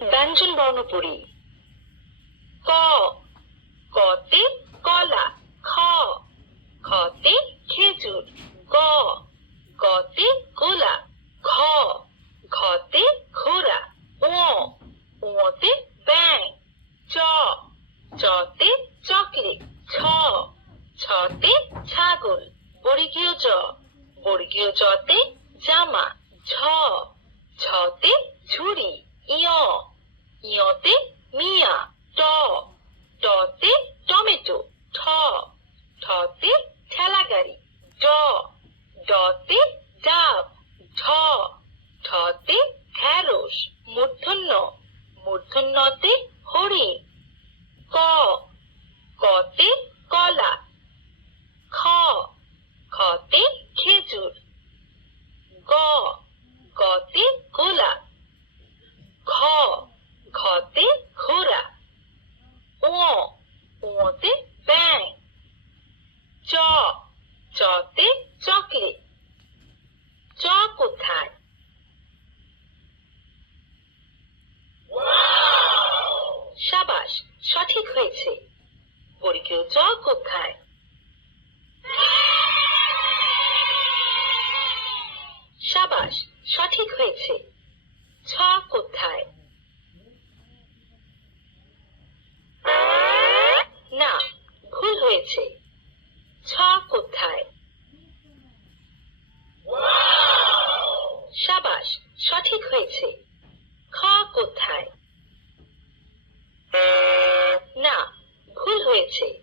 ব্যঞ্জন বর্ণ পড়ি। ক, কতে কলা। খ, খতে খেজুর। গ, গতে গোলাপ। ঘ, ঘতে ঘোড়া। ও, ওতে ব্যাঙ। চ, চতে চকলেট। ছ, ছতে ছাগল। বর্গীয় জ, বর্গীয় জতে জামা। ঝ, ঝতে ঝুড়ি। ইয়, ইয়তে মিয়া। ট, টতে টমেটো। ঠ, ঠতে ঠেলা গাড়ি। ড, ডতে ডাব। ঢ, ঢতে ঢেঁড়স। মূর্ধন্য, মূর্ধন্যতে হরিণ। ক, কতে কলা। খ, খতে খেজুর। গ, গতে গোলাপ। ঘ, ঘতে ঘোড়া। ও, ওতে ব্যাঙ। চ, চতে চকলেট। চ কোথায়? সাবাস, সঠিক হয়েছে। বর্গীয় জ কোথায়? সাবাস, সঠিক হয়েছে। ছ কোথায়? না, ভুল হয়েছে। ছ কোথায়? সাবাস, সঠিক হয়েছে। খ কোথায়? না, ভুল হয়েছে।